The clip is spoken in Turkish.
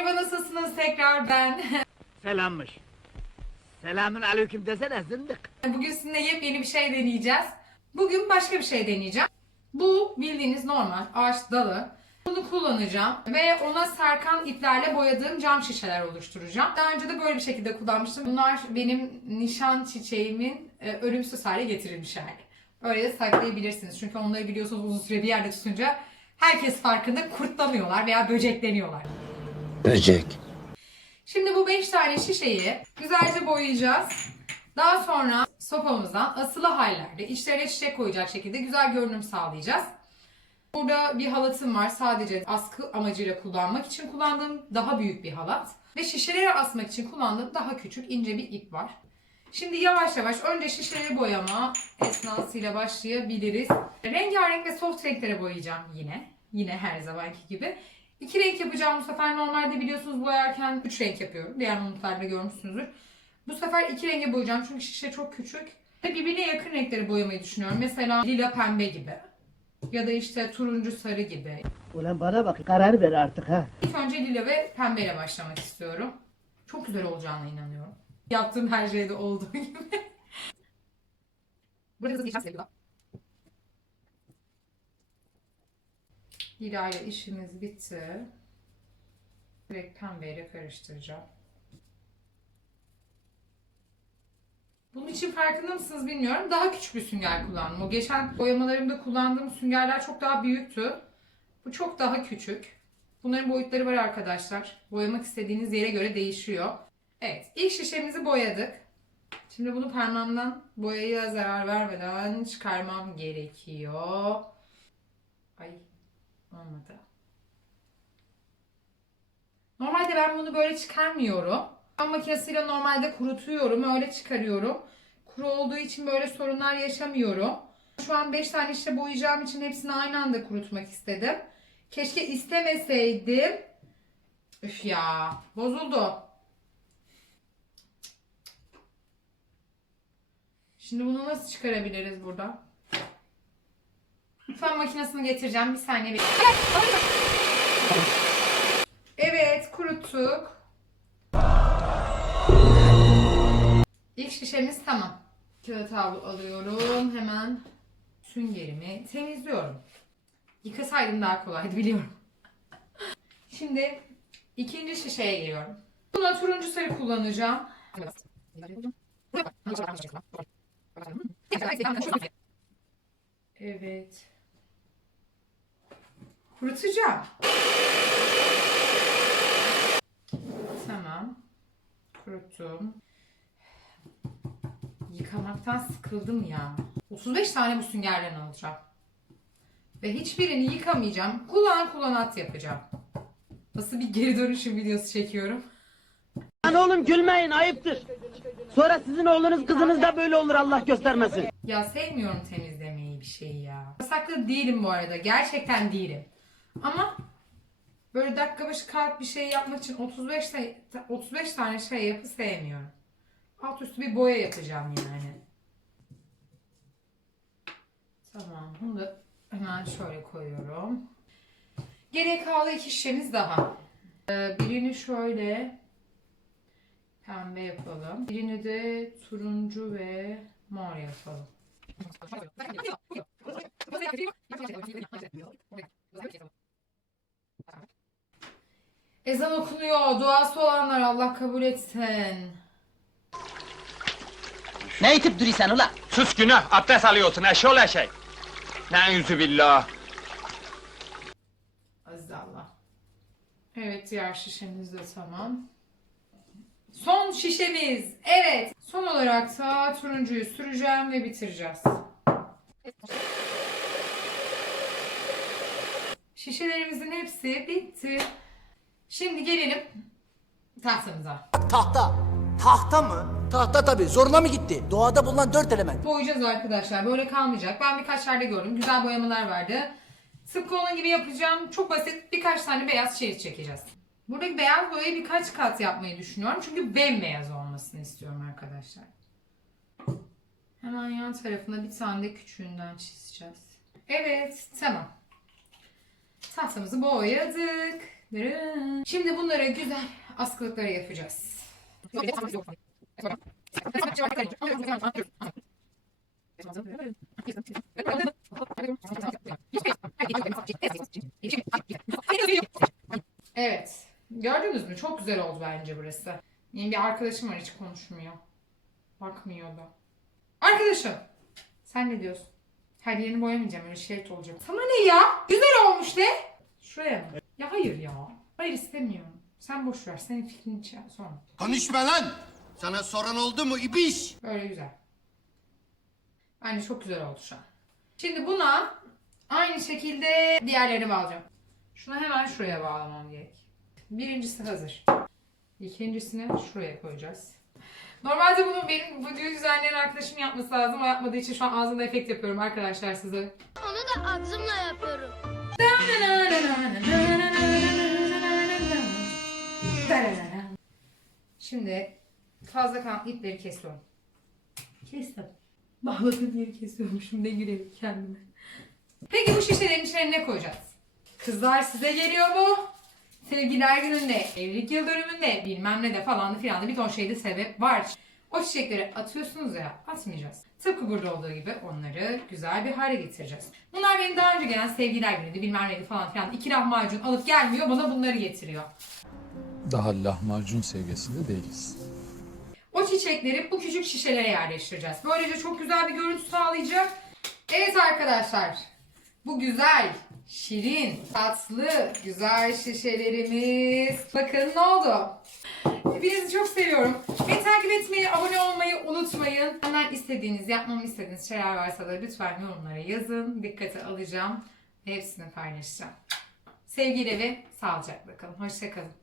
nasılsınız tekrar ben? Selammış. Selamün aleyküm desene zındık. Bugün sizinle yepyeni bir şey deneyeceğiz. Bugün başka bir şey deneyeceğim. Bu bildiğiniz normal ağaç dalı. Bunu kullanacağım ve ona sarkan iplerle boyadığım cam şişeler oluşturacağım. Daha önce de böyle bir şekilde kullanmıştım. Bunlar benim nişan çiçeğimin e, ölümsüz hale getirilmiş hali. Öyle de saklayabilirsiniz. Çünkü onları biliyorsunuz uzun süre bir yerde tutunca herkes farkında kurtlanıyorlar veya böcekleniyorlar. Böcek. Şimdi bu 5 tane şişeyi güzelce boyayacağız. Daha sonra sopamızdan asılı hallerde içlerine çiçek koyacak şekilde güzel görünüm sağlayacağız. Burada bir halatım var. Sadece askı amacıyla kullanmak için kullandığım daha büyük bir halat. Ve şişeleri asmak için kullandığım daha küçük ince bir ip var. Şimdi yavaş yavaş önce şişeleri boyama esnasıyla başlayabiliriz. Rengarenk ve soft renklere boyayacağım yine. Yine her zamanki gibi. İki renk yapacağım bu sefer. Normalde biliyorsunuz boyarken üç renk yapıyorum. Diğer mumluklarda görmüşsünüzdür. Bu sefer iki renge boyayacağım çünkü şişe çok küçük. Ve birbirine yakın renkleri boyamayı düşünüyorum. Mesela lila pembe gibi. Ya da işte turuncu sarı gibi. Ulan bana bak karar ver artık ha. İlk önce lila ve pembeyle başlamak istiyorum. Çok güzel olacağına inanıyorum. Yaptığım her şeyde olduğu gibi. Burada hızlı geçeceğim sevgili. Lila ile işimiz bitti. Direkt pembeyle karıştıracağım. Bunun için farkında mısınız bilmiyorum. Daha küçük bir sünger kullandım. O geçen boyamalarımda kullandığım süngerler çok daha büyüktü. Bu çok daha küçük. Bunların boyutları var arkadaşlar. Boyamak istediğiniz yere göre değişiyor. Evet, ilk şişemizi boyadık. Şimdi bunu parmağımdan boyaya zarar vermeden çıkarmam gerekiyor. Ay, olmadı. Normalde ben bunu böyle çıkarmıyorum. Ben makinesiyle normalde kurutuyorum, öyle çıkarıyorum. Kuru olduğu için böyle sorunlar yaşamıyorum. Şu an 5 tane işte boyayacağım için hepsini aynı anda kurutmak istedim. Keşke istemeseydim. Üf ya, bozuldu. Şimdi bunu nasıl çıkarabiliriz buradan? Fön makinesini getireceğim. Bir saniye bekle. Evet, kuruttuk. İlk şişemiz tamam. Kağıt havlu alıyorum. Hemen süngerimi temizliyorum. Yıkasaydım daha kolaydı biliyorum. Şimdi ikinci şişeye giriyorum. Buna turuncu sarı kullanacağım. Evet. Kurutacağım. Tamam. Kuruttum. Yıkamaktan sıkıldım ya. 35 tane bu süngerden alacağım. Ve hiçbirini yıkamayacağım. Kullan kullanat yapacağım. Nasıl bir geri dönüşüm videosu çekiyorum. Lan oğlum gülmeyin ayıptır. Sonra sizin oğlunuz kızınız da böyle olur Allah göstermesin. Ya sevmiyorum temizlemeyi bir şey ya. Saklı değilim bu arada. Gerçekten değilim. Ama böyle dakika başı kalk bir şey yapmak için 35 tane, 35 tane şey yapı sevmiyorum. Alt üstü bir boya yapacağım yani. Tamam. Bunu da hemen şöyle koyuyorum. Geriye kaldı iki şişemiz daha. Ee, birini şöyle pembe yapalım. Birini de turuncu ve mor yapalım. Ezan okunuyor. Duası olanlar Allah kabul etsin. Ne itip duruyorsun ula? Sus günah, abdest alıyorsun eşol eşek. Ne yüzü billah. Aziz Allah. Evet diğer şişemiz de tamam. Son şişemiz. Evet. Son olarak da turuncuyu süreceğim ve bitireceğiz. Şişelerimizin hepsi bitti. Şimdi gelelim tahtamıza. Tahta. Tahta mı? Tahta tabii. Zoruna mı gitti? Doğada bulunan dört element. Boyayacağız arkadaşlar. Böyle kalmayacak. Ben birkaç yerde gördüm. Güzel boyamalar vardı. Tıpkı onun gibi yapacağım. Çok basit. Birkaç tane beyaz şerit çekeceğiz. Buradaki beyaz boyayı birkaç kat yapmayı düşünüyorum. Çünkü bembeyaz olmasını istiyorum arkadaşlar. Hemen yan tarafına bir tane de küçüğünden çizeceğiz. Evet, tamam. Tahtamızı boyadık. Şimdi bunlara güzel askılıkları yapacağız. Evet. Gördünüz mü? Çok güzel oldu bence burası. Benim bir arkadaşım var hiç konuşmuyor. Bakmıyor da. Arkadaşım. Sen ne diyorsun? Her yerini boyamayacağım öyle şerit olacak. Sana ne ya? Güzel olmuş de. Şuraya mı? Hayır ya. Hayır istemiyorum. Sen boş ver. Senin fikrin için sonra. Konuşma lan! Sana soran oldu mu ibiş? Böyle güzel. Bence çok güzel oldu şu an. Şimdi buna aynı şekilde diğerlerini bağlayacağım. Şunu hemen şuraya bağlamam gerek. Birincisi hazır. İkincisini şuraya koyacağız. Normalde bunu benim düğün düzenleyen arkadaşım yapması lazım. O yapmadığı için şu an ağzımda efekt yapıyorum arkadaşlar size. Onu da ağzımla yapıyorum. Şimdi fazla kalan ipleri kesiyorum. Kestim. Bağladığım yeri kesiyormuşum ne güleyim kendime. Peki bu şişelerin içine ne koyacağız? Kızlar size geliyor bu. Sevgiler gününde, evlilik yıl dönümünde, bilmem ne de falan da filan da bir ton şeyde sebep var. O çiçekleri atıyorsunuz ya, atmayacağız. Tıpkı burada olduğu gibi onları güzel bir hale getireceğiz. Bunlar benim daha önce gelen sevgiler günüydü, bilmem neydi falan filan. İki lahmacun alıp gelmiyor, bana bunları getiriyor. Daha lahmacun seviyesinde değiliz. O çiçekleri bu küçük şişelere yerleştireceğiz. Böylece çok güzel bir görüntü sağlayacak. Evet arkadaşlar. Bu güzel, şirin, tatlı, güzel şişelerimiz. Bakın ne oldu? Hepinizi çok seviyorum. Beni takip etmeyi, abone olmayı unutmayın. Benden istediğiniz, yapmamı istediğiniz şeyler varsa da lütfen yorumlara yazın. Dikkate alacağım. Hepsini paylaşacağım. Sevgiyle ve sağlıcakla kalın. Hoşçakalın.